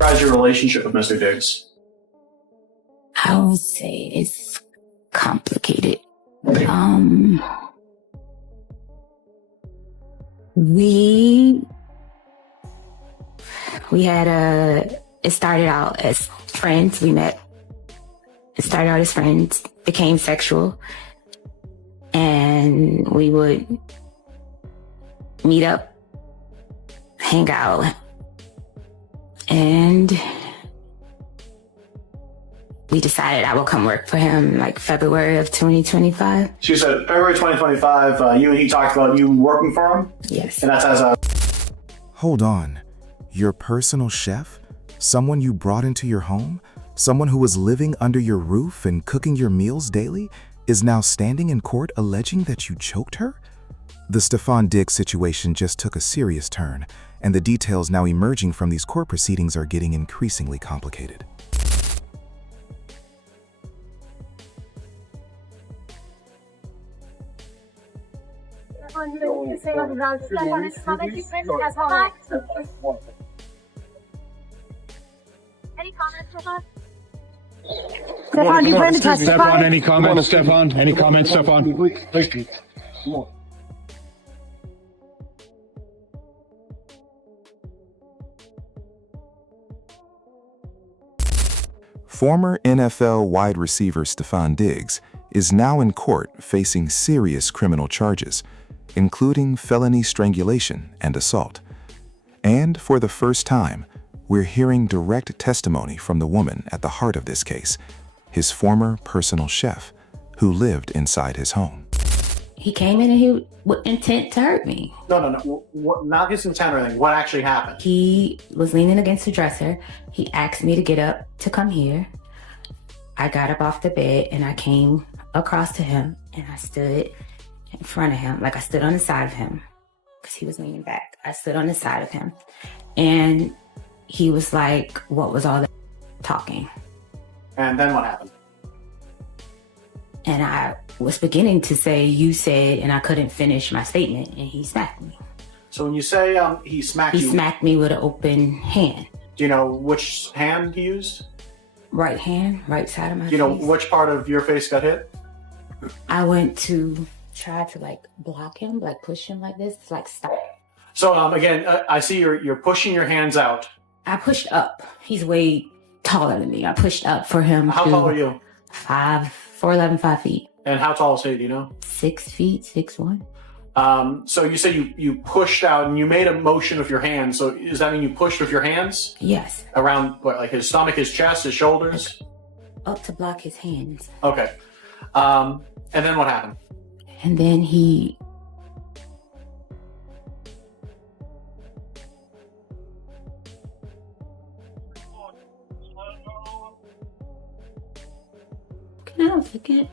How's your relationship with Mr. Diggs? I would say it's complicated. We had it started out as friends. It started out as friends, became sexual, and we would meet up, hang out, and we decided I would come work for him like February of 2025. She said February 2025, you and he talked about you working for him? Yes. And that's as a... Hold on. Your personal chef? Someone you brought into your home? Someone who was living under your roof and cooking your meals daily is now standing in court alleging that you choked her? The Stefon Diggs situation just took a serious turn, and the details now emerging from these court proceedings are getting increasingly complicated. Any comments, Stefon? Stefon, do you plan to testify? Stefon, any comments, Stefon? Any comments, Stefon? Please. Come on. Former NFL wide receiver Stefon Diggs is now in court facing serious criminal charges, including felony strangulation and assault. And for the first time, we're hearing direct testimony from the woman at the heart of this case, his former personal chef, who lived inside his home. He came in and he with intent to hurt me. No. Not his intent or anything. What actually happened? He was leaning against the dresser. He asked me to get up to come here. I got up off the bed and I came across to him and I stood in front of him, like I stood on the side of him because he was leaning back. I stood on the side of him and he was like, what was all that talking? And then what happened? And I was beginning to say, you said, and I couldn't finish my statement, and he smacked me. So when you say he smacked you... He smacked me with an open hand. Do you know which hand he used? Right hand, right side of my face. Do you know which part of your face got hit? I went to try to like block him, like push him like this, like stop. So again, I see you're pushing your hands out. I pushed up. He's way taller than me. I pushed up for him. How tall are you? 4'11", 5 feet. And how tall is he, do you know? 6 feet, 6'1". So you said you pushed out and you made a motion with your hands. So does that mean you pushed with your hands? Yes. Around what, like his stomach, his chest, his shoulders? Up to block his hands. Okay. And then what happened? And then he... Can I have a second?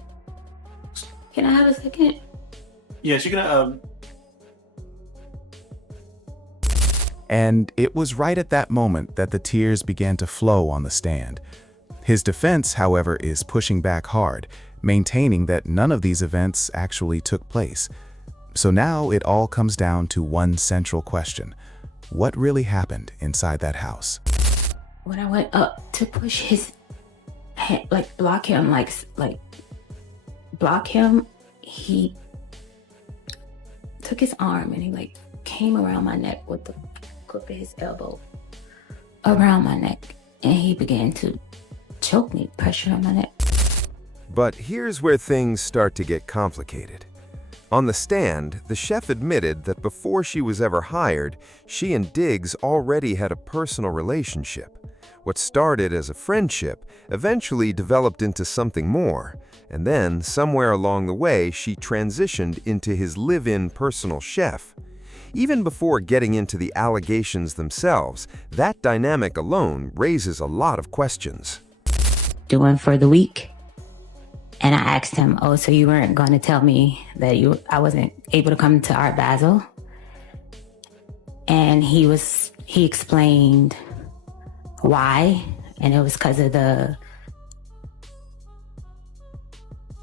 Can I have a second? Yes, you can. And it was right at that moment that the tears began to flow on the stand. His defense, however, is pushing back hard, maintaining that none of these events actually took place. So now it all comes down to one central question. What really happened inside that house? When I went up to push his hand, like block him, block him, he took his arm and he like came around my neck with the crook of his elbow around my neck, and he began to choke me, pressure on my neck. But here's where things start to get complicated. On the stand, the chef admitted that before she was ever hired, she and Diggs already had a personal relationship. What started as a friendship eventually developed into something more, and then, somewhere along the way, she transitioned into his live-in personal chef. Even before getting into the allegations themselves, that dynamic alone raises a lot of questions. Doing for the week, and I asked him, oh, so you weren't going to tell me that I wasn't able to come to Art Basel? And he explained why, and it was because of the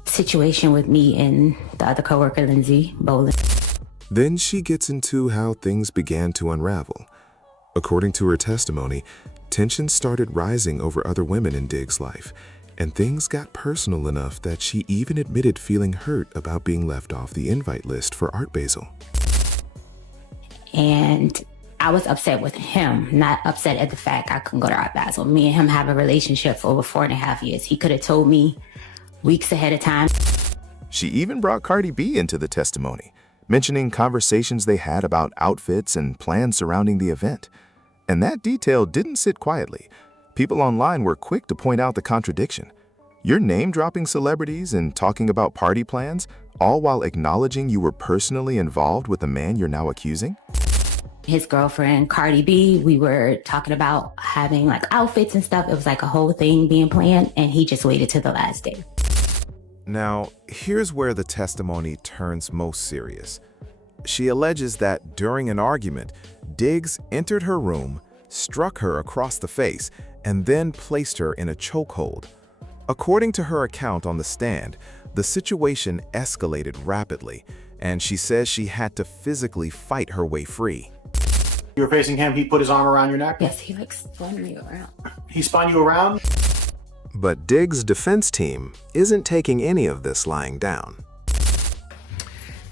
situation with me and the other coworker, Lindsay Bolin. Then she gets into how things began to unravel. According to her testimony, Tension started rising over other women in Diggs' life, and things got personal enough that she even admitted feeling hurt about being left off the invite list for Art Basel. And I was upset with him, not upset at the fact I couldn't go to Art Basel. Me and him have a relationship for over 4.5 years. He could have told me weeks ahead of time. She even brought Cardi B into the testimony, mentioning conversations they had about outfits and plans surrounding the event. And that detail didn't sit quietly. People online were quick to point out the contradiction. You're name-dropping celebrities and talking about party plans, all while acknowledging you were personally involved with the man you're now accusing? His girlfriend, Cardi B, we were talking about having like outfits and stuff. It was like a whole thing being planned, and he just waited till the last day. Now, here's where the testimony turns most serious. She alleges that during an argument, Diggs entered her room, struck her across the face, and then placed her in a chokehold. According to her account on the stand, the situation escalated rapidly, and she says she had to physically fight her way free. You were facing him, he put his arm around your neck? Yes, he like spun me around. He spun you around? But Diggs' defense team isn't taking any of this lying down.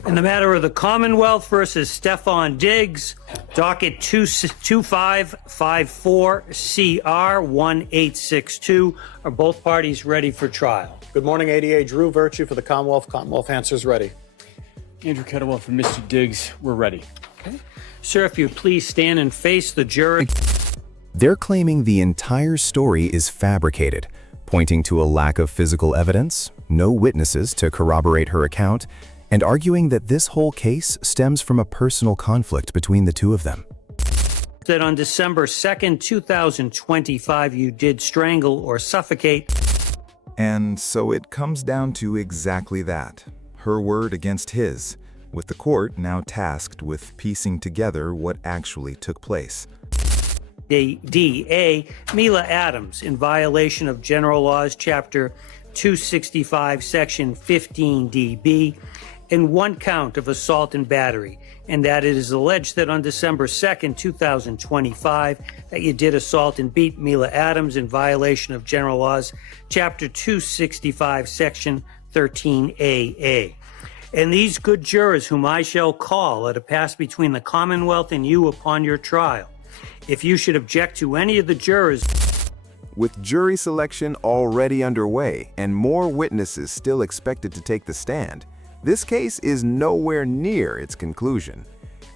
In the matter of the Commonwealth versus Stefon Diggs, docket 2554 CR 1862, are both parties ready for trial? Good morning, ADA Drew Virtue for the Commonwealth. Commonwealth answers ready. Andrew Kettlewell for Mr. Diggs. We're ready. Okay. Sir, if you please stand and face the jury. They're claiming the entire story is fabricated, pointing to a lack of physical evidence, no witnesses to corroborate her account, and arguing that this whole case stems from a personal conflict between the two of them. That on December 2nd, 2025, you did strangle or suffocate. And so it comes down to exactly that, her word against his, with the court now tasked with piecing together what actually took place. D.A. Mila Adams, in violation of General Laws, Chapter 265, Section 15DB, in one count of assault and battery, and that it is alleged that on December 2nd, 2025, that you did assault and beat Mila Adams in violation of General Laws, Chapter 265, Section 13AA. And these good jurors whom I shall call are to pass between the Commonwealth and you upon your trial. If you should object to any of the jurors... With jury selection already underway and more witnesses still expected to take the stand, this case is nowhere near its conclusion.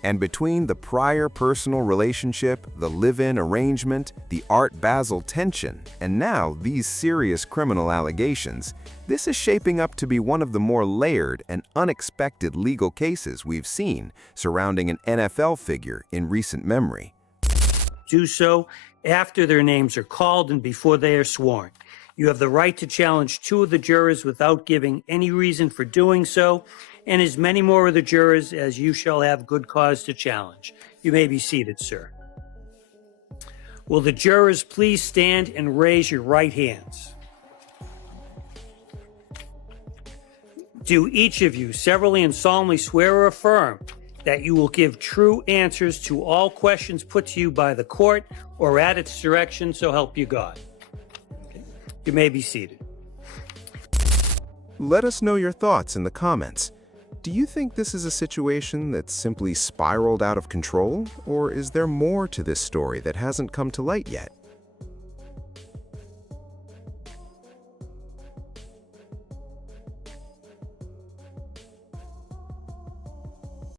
And between the prior personal relationship, the live-in arrangement, the Art Basel tension, and now these serious criminal allegations, this is shaping up to be one of the more layered and unexpected legal cases we've seen surrounding an NFL figure in recent memory. Do so after their names are called and before they are sworn. You have the right to challenge two of the jurors without giving any reason for doing so, and as many more of the jurors as you shall have good cause to challenge. You may be seated, sir. Will the jurors please stand and raise your right hands? Do each of you severally and solemnly swear or affirm that you will give true answers to all questions put to you by the court or at its direction, so help you God? Okay. You may be seated. Let us know your thoughts in the comments. Do you think this is a situation that simply spiraled out of control, or is there more to this story that hasn't come to light yet?